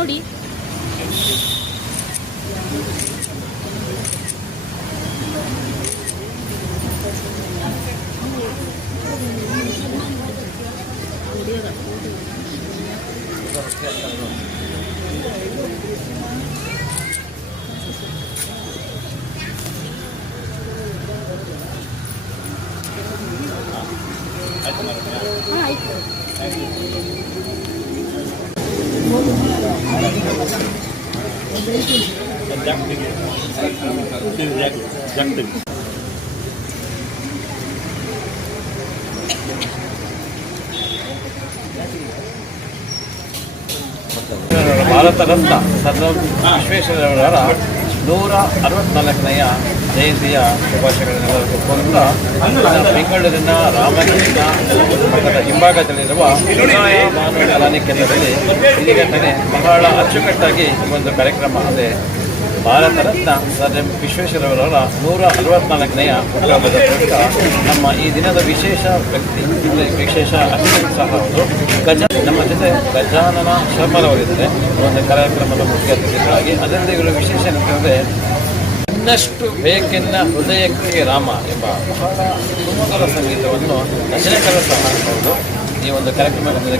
ನೋಡಿ. ಆಯ್ತು. ಭಾರತ ರತ್ನ ಸರ್ ವಿಶ್ವೇಶ್ವರಯ್ಯನವರ 164ನೆಯ ಜಯಂತಿಯ ಶುಭಾಶಯಗಳನ್ನೆಲ್ಲರಿಗೂ ಕೋರುತ್ತಾ ಬೆಂಗಳೂರಿನ ರಾಮಕೃಷ್ಣ ಮಠದ ಹಿಂಭಾಗದಲ್ಲಿರುವ ಭಾನು ಕಲಾನಿ ಕೇಂದ್ರದಲ್ಲಿ ಇಲ್ಲಿಗೆ ಬಹಳ ಅಚ್ಚುಕಟ್ಟಾಗಿ ಒಂದು ಕಾರ್ಯಕ್ರಮ ಅಂದರೆ ಭಾರತ ರತ್ನ ಸರ್ ವಿಶ್ವೇಶ್ವರಯ್ಯನವರ 164ನೆಯ ಹುಟ್ಟುಹಬ್ಬದ ಪ್ರಯುಕ್ತ ನಮ್ಮ ಈ ದಿನದ ವಿಶೇಷ ವ್ಯಕ್ತಿ ವಿಶೇಷ ಅತಿಥಿ ಸಹ ಅವರು ನಮ್ಮ ಜೊತೆ ಗಜಾನನ ಶರ್ಮರವರಿದ್ದಾರೆ. ಒಂದು ಕಾರ್ಯಕ್ರಮದ ಮುಖ್ಯ ಅತಿಥಿಗಳಾಗಿ ಅದರಿಂದ ಇವರು ವಿಶೇಷ ಏನಂತಂದರೆ ಇನ್ನಷ್ಟು ಬೇಕೆನ್ನ ಹೃದಯಕ್ಕೆ ರಾಮ ಎಂಬ ಬಹಳ ಸುಮಧುರ ಸಂಗೀತವನ್ನು ರಚನೆಕಾರ ಸಹ ಹೌದು. ಈ ಒಂದು ಕಾರ್ಯಕ್ರಮ ನಮಗೆ